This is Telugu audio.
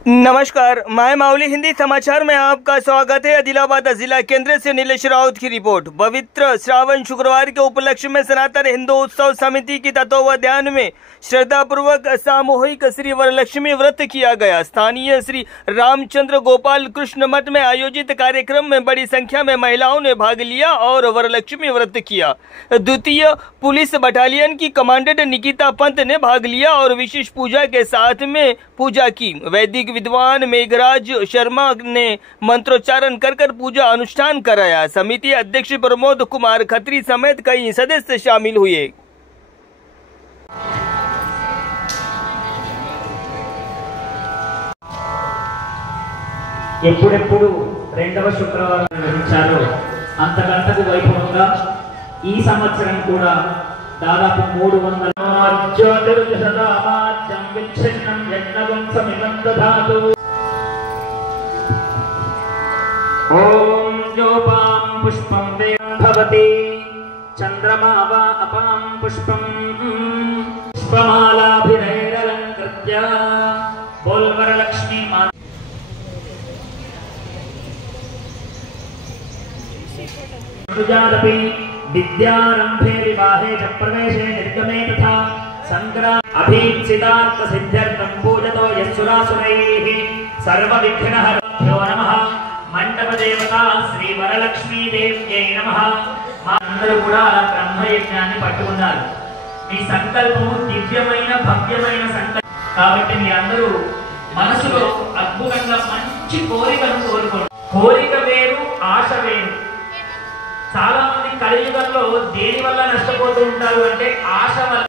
नमस्कार, मैं माउली हिंदी समाचार में आपका स्वागत है। आदिलाबाद जिला केंद्र से नीलेश राउत की रिपोर्ट। पवित्र श्रावण शुक्रवार के उपलक्ष्य में सनातन हिंदू उत्सव समिति की तत्वावधान में श्रद्धा पूर्वक सामूहिक श्री वरलक्ष्मी व्रत किया गया। स्थानीय श्री रामचंद्र गोपाल कृष्ण मठ में आयोजित कार्यक्रम में बड़ी संख्या में महिलाओं ने भाग लिया और वरलक्ष्मी व्रत किया। द्वितीय पुलिस बटालियन की कमांडेंट निकिता पंत ने भाग लिया और विशेष पूजा के साथ में पूजा की। वैदिक विद्वान मेघराज शर्मा ने मंत्रोच्चारण कर पूजा अनुष्ठान कराया। समिति अध्यक्ष प्रमोद कुमार खत्री समेत कई सदस्य शामिल हुए। ఎప్పుడెప్పుడు రెండవ శుక్రవారం నిర్వహించారో అంతకంతకు వైభవంగా ఈ సంవత్సరం కూడా దాదాపు 300 ఓం జోపాం పుష్పం భవతి చంద్రమా వా అపాం పుష్పం పుష్పమాలాభిరైరలంకృత్య బోల్ వరలక్ష్మీ विद्यारंभे विवाहे च प्रवेशे निर्गमे तथा संग्राम अभीप्सितार्थ सिद्ध्यर्थं पूजतो यस्सुरासुरैः सर्वविघ्नहरभ्यो नमः। मंडप देवता श्री वरलक्ष्मी देव्यै नमः। అందరూ కూడా బ్రహ్మయజ్ఞాన్ని పట్టుకున్నారు। మీ సంకల్పము దివ్యమైన భవ్యమైన సంకల్పం కాబట్టి మీ అందరూ మనసులో అద్భుతంగా మంచి కోరికను కోరుకోండి। కోరిక వేరు, ఆశ వేరు। చాలా మంది కలియుగంలో దేని వల్ల నష్టపోతూ ఉంటారు అంటే ఆశ వల్ల।